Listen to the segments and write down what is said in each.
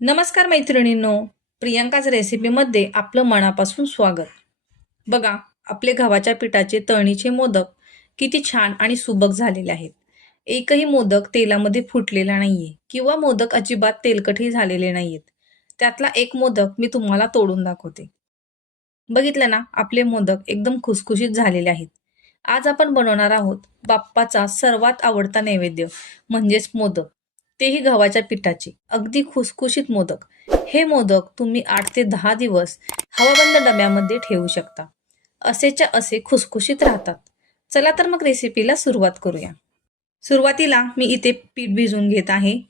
नमस्कार मैत्रिणींनो प्रियांकाच रेसिपीमध्ये आपलं मनापासून स्वागत. बघा आपले गव्हाच्या पिठाचे तळणीचे मोदक किती छान आणि सुबक झालेले आहेत. एकही मोदक तेलामध्ये फुटलेला नाहीये किंवा मोदक अजिबात तेलकटही झालेले नाहीयेत. त्यातला एक मोदक मी तुम्हाला तोडून दाखवते. बघितलं ना आपले मोदक एकदम खुसखुशीत झालेले आहेत. आज आपण बनवणार आहोत बाप्पाचा सर्वात आवडता नैवेद्य म्हणजेच मोदक. तेही गव्हाच्या पिठाचे. अगदी खुसखुशीत मोदक. हे मोदक तुम्ही आठ ते दहा दिवस हवाबंद डब्यामध्ये ठेवू शकता. असेच्या असे खुसखुशीत राहतात. चला तर मग रेसिपीला सुरुवात करूया. सुरुवातीला मी इथे पीठ भिजवून घेत आहे.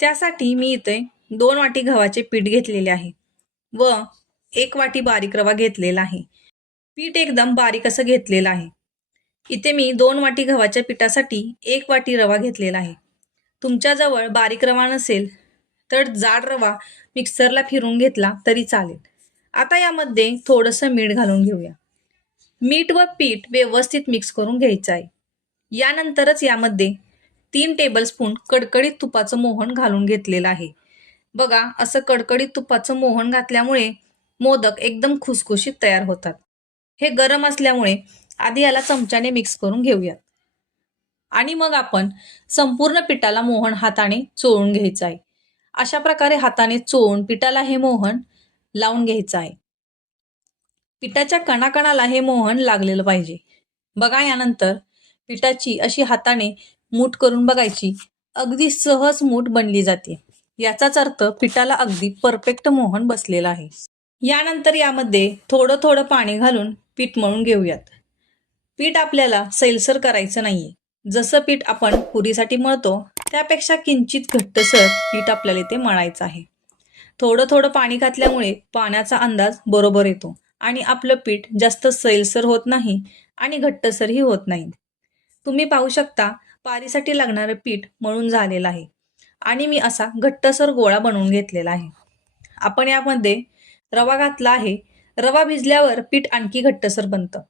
त्यासाठी मी इथे दोन वाटी गव्हाचे पीठ घेतलेले आहे व एक वाटी बारीक रवा घेतलेला आहे. पीठ एकदम बारीक असं घेतलेलं आहे. इथे मी दोन वाटी गव्हाच्या पिठासाठी एक वाटी रवा घेतलेला आहे. तुमच्याजवळ बारीक रवा नसेल तर जाड रवा मिक्सरला फिरून घेतला तरी चालेल. आता यामध्ये थोडंसं मीठ घालून घेऊया. मीठ व पीठ व्यवस्थित मिक्स करून घ्यायचं आहे. यानंतरच यामध्ये तीन टेबलस्पून कडकडीत तुपाचं मोहन घालून घेतलेलं आहे. बघा असं कडकडीत तुपाचं मोहन घातल्यामुळे मोदक एकदम खुसखुशीत तयार होतात. हे गरम असल्यामुळे आधी याला चमच्याने मिक्स करून घेऊयात. आणि मग आपण संपूर्ण पिठाला मोहन हाताने चोळून घ्यायचं आहे. अशा प्रकारे हाताने चोळून पिठाला हे मोहन लावून घ्यायचं आहे. पिठाच्या कणाकणाला हे मोहन लागलेलं पाहिजे. बघा यानंतर पिठाची अशी हाताने मूठ करून बघायची. अगदी सहज मूठ बनली जाते. याचाच अर्थ पिठाला अगदी परफेक्ट मोहन बसलेला आहे. यानंतर यामध्ये थोडं थोडं पाणी घालून पीठ मळून घेऊयात. पीठ आपल्याला सैलसर करायचं नाहीये. जसं पीठ आपण पुरीसाठी मळतो त्यापेक्षा किंचित घट्टसर पीठ आपल्याला इथे मळायचं आहे. थोडं थोडं पाणी घातल्यामुळे पाण्याचा अंदाज बरोबर येतो आणि आपलं पीठ जास्त सैलसर होत नाही आणि घट्टसरही होत नाही. तुम्ही पाहू शकता पारीसाठी लागणारं पीठ मळून झालेलं आहे आणि मी असा घट्टसर गोळा बनवून घेतलेला आहे. आपण यामध्ये रवा घातला आहे. रवा भिजल्यावर पीठ आणखी घट्टसर बनतं.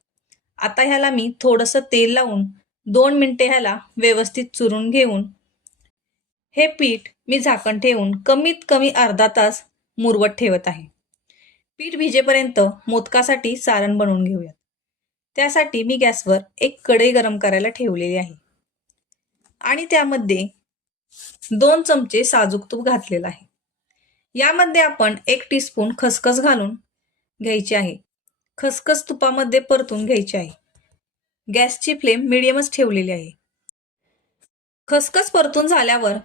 आता ह्याला मी थोडंसं तेल लावून दोन मिनटे ह्याला व्यवस्थित चुरून घेऊन. हे पीठ मी झाकण ठेवून कमीत कमी अर्धा तास मुरवत ठेवत आहे. पीठ भिजेपर्यंत मोदकासाठी सारण बनवून घेऊयात. त्यासाठी मी गॅसवर एक कढई गरम करायला ठेवलेली आहे. आणि त्यामध्ये दोन चमचे साजूक तूप घातलेलं आहे. यामध्ये आपण एक टीस्पून खसखस घालून घ्यायची आहे. खसखस तुपामध्ये परतून घ्यायची आहे. गॅसची फ्लेम मिडियमच ठेवलेली आहे. खसखस परतून झाल्यावर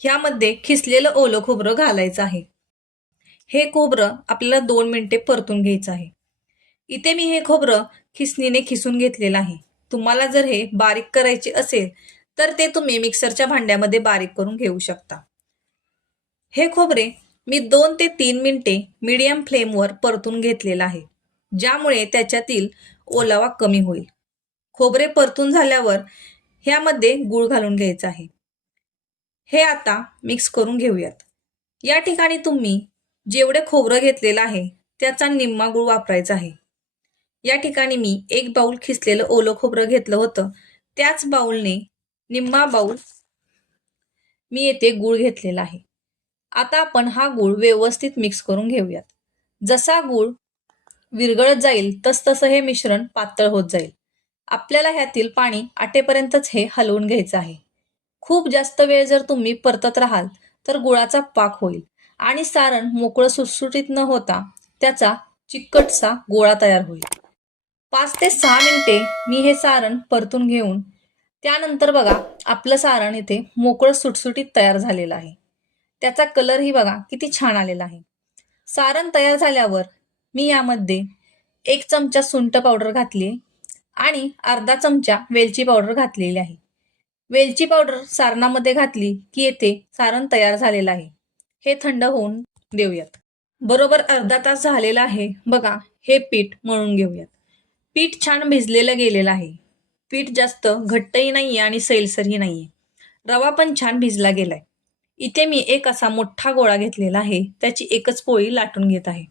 ह्यामध्ये खिसलेलं ओलं खोबरं घालायचं आहे. हे खोबरं आपल्याला दोन मिनिटे परतून घ्यायचं आहे. इथे मी हे खोबरं खिसणीने खिसून घेतलेलं आहे. तुम्हाला जर हे बारीक करायचे असेल तर ते तुम्ही मिक्सरच्या भांड्यामध्ये बारीक करून घेऊ शकता. हे खोबरे मी दोन ते तीन मिनिटे मीडियम फ्लेमवर परतून घेतलेलं आहे ज्यामुळे त्याच्यातील ओलावा कमी होईल. खोबरे परतून झाल्यावर ह्यामध्ये गूळ घालून घ्यायचं आहे. हे आता मिक्स करून घेऊयात. या ठिकाणी तुम्ही जेवढे खोबरं घेतलेलं आहे त्याचा निम्मा गूळ वापरायचा आहे. या ठिकाणी मी एक बाऊल खिसलेलं ओलं खोबरं घेतलं होतं. त्याच बाऊलने निम्मा बाऊल मी येथे गूळ घेतलेला आहे. आता आपण हा गूळ व्यवस्थित मिक्स करून घेऊयात. जसा गूळ विरघळत जाईल तसतसं हे मिश्रण पातळ होत जाईल. आपल्याला ह्यातील पाणी आटेपर्यंतच हे हलवून घ्यायचं आहे. खूप जास्त वेळ जर तुम्ही परतत राहाल तर गुळाचा पाक होईल. आणि सारण मोकळं सुटसुटीत न होता त्याचा चिकटसा गोळा तयार होईल. पाच ते सहा मिनिटे मी हे सारण परतून घेऊन त्यानंतर बघा आपलं सारण इथे मोकळं सुटसुटीत तयार झालेलं आहे. त्याचा कलरही बघा किती छान आलेला आहे. सारण तयार झाल्यावर मी यामध्ये एक चमचा सुंट पावडर घातली आणि अर्धा चमचा वेलची पावडर घातलेली आहे. वेलची पावडर सारणामध्ये घातली की येथे सारण तयार झालेलं आहे. हे थंड होऊन देऊयात. बरोबर अर्धा तास झालेला आहे. बघा हे पीठ मळून घेऊयात. पीठ छान भिजलेलं गेलेलं आहे. पीठ जास्त घट्टही नाही आहे आणि सैलसरही नाही आहे रवा पण छान भिजला गेलाय. इथे मी एक असा मोठा गोळा घेतलेला आहे. त्याची एकच पोळी लाटून घेत आहे.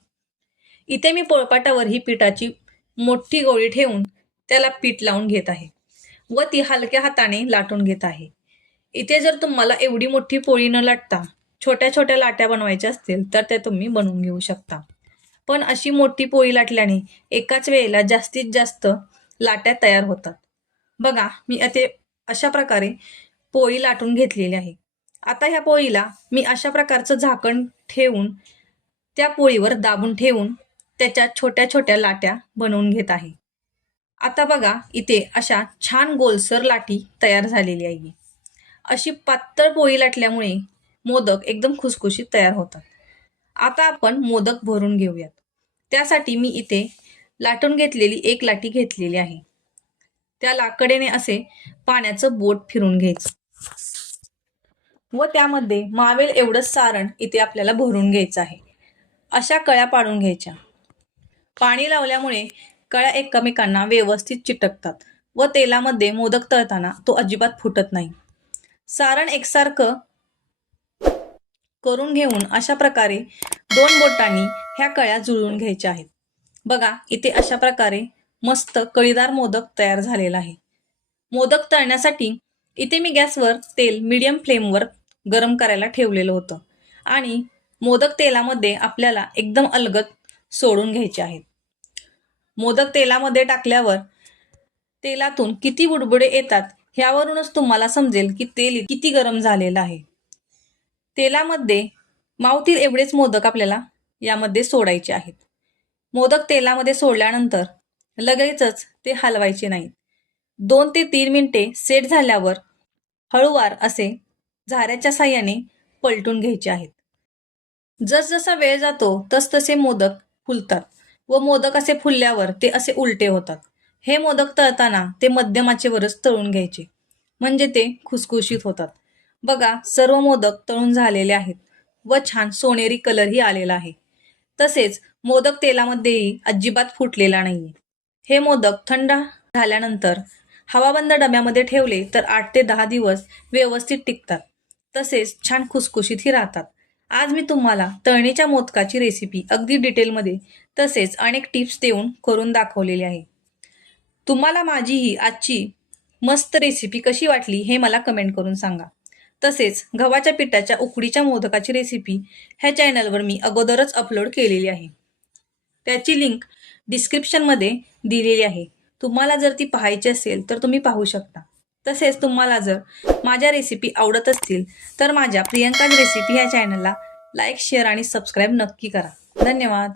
इथे मी पोळपाटावर ही पिठाची मोठी गोळी ठेवून त्याला पीठ लावून घेत आहे व ती हलक्या हाताने लाटून घेत आहे. इथे जर तुम्हाला एवढी मोठी पोळी न लाटता छोट्या छोट्या लाट्या बनवायच्या असतील तर त्या तुम्ही बनवून घेऊ शकता. पण अशी मोठी पोळी लाटल्याने एकाच वेळेला जास्तीत जास्त लाट्या तयार होतात. बघा मी आता अशा प्रकारे पोळी लाटून घेतलेली आहे. आता ह्या पोळीला मी अशा प्रकारचं झाकण ठेवून त्या पोळीवर दाबून ठेवून त्याच्या छोट्या छोट्या लाट्या बनवून घेत आहे. आता बघा इथे अशा छान गोलसर लाटी तयार झालेली आहे. अशी पातळ पोळी लाटल्यामुळे मोदक एकदम खुसखुशीत तयार होतात. आता आपण मोदक भरून घेऊयात. त्यासाठी मी इथे लाटून घेतलेली एक लाटी घेतलेली आहे. त्याला कडेने असे पाण्याचं बोट फिरून घ्यायचं. व त्यामध्ये मावेल एवढं सारण इथे आपल्याला भरून घ्यायचं आहे. अशा कळ्या पाडून घ्यायच्या. पाणी लावल्यामुळे कळ्या एकमेकांना व्यवस्थित चिटकतात व तेलामध्ये मोदक तळताना तो अजिबात फुटत नाही. सारण एकसारखं करून घेऊन अशा प्रकारे दोन बोटांनी ह्या कळ्या जुळवून घ्यायच्या आहेत. बघा इथे अशा प्रकारे मस्त कळीदार मोदक तयार झालेला आहे. मोदक तळण्यासाठी इथे मी गॅसवर तेल मीडियम फ्लेमवर गरम करायला ठेवलेलं होतं आणि मोदक तेलामध्ये आपल्याला एकदम अलगद सोडून घ्यायचे आहेत. मोदक तेलामध्ये टाकल्यावर तेलातून किती बुडबुडे येतात ह्यावरूनच तुम्हाला समजेल की तेल किती गरम झालेलं आहे. तेलामध्ये मावतील एवढेच मोदक आपल्याला यामध्ये सोडायचे आहेत. मोदक तेलामध्ये सोडल्यानंतर लगेचच ते हलवायचे नाहीत. दोन ते तीन मिनिटे सेट झाल्यावर हळूवार असे झाऱ्याच्या साह्याने पलटून घ्यायचे आहेत. जसजसा वेळ जातो तसतसे मोदक फुलतात. व मोदक असे फुलल्यावर ते असे उलटे होतात. हे मोदक तळताना ते मध्यमाचेवरच तळून घ्यायचे. म्हणजे ते खुसखुशीत होतात. बघा सर्व मोदक तळून झालेले आहेत व छान सोनेरी कलरही आलेला आहे. तसेच मोदक तेलामध्येही अजिबात फुटलेला नाहीये. हे मोदक थंड झाल्यानंतर हवाबंद डब्यामध्ये ठेवले तर आठ ते दहा दिवस व्यवस्थित टिकतात. तसेच छान खुसखुशीतही राहतात. आज मी तुम्हाला तळणीच्या मोदकाची रेसिपी अगदी डिटेलमध्ये तसेच अनेक टिप्स देऊन करून दाखवलेली आहे. तुम्हाला माझी ही आजची मस्त रेसिपी कशी वाटली हे मला कमेंट करून सांगा. तसेच गव्हाच्या पिठाच्या उकडीच्या मोदकाची रेसिपी ह्या चॅनलवर मी अगोदरच अपलोड केलेली आहे. त्याची लिंक डिस्क्रिप्शनमध्ये दिलेली आहे. तुम्हाला जर ती पाहायची असेल तर तुम्ही पाहू शकता. तसेच तुम्हाला जर माझ्या रेसिपी आवडत असतील तर माझ्या प्रियंकाज रेसिपी ह्या चॅनलला लाईक शेअर आणि सबस्क्राईब नक्की करा. धन्यवाद.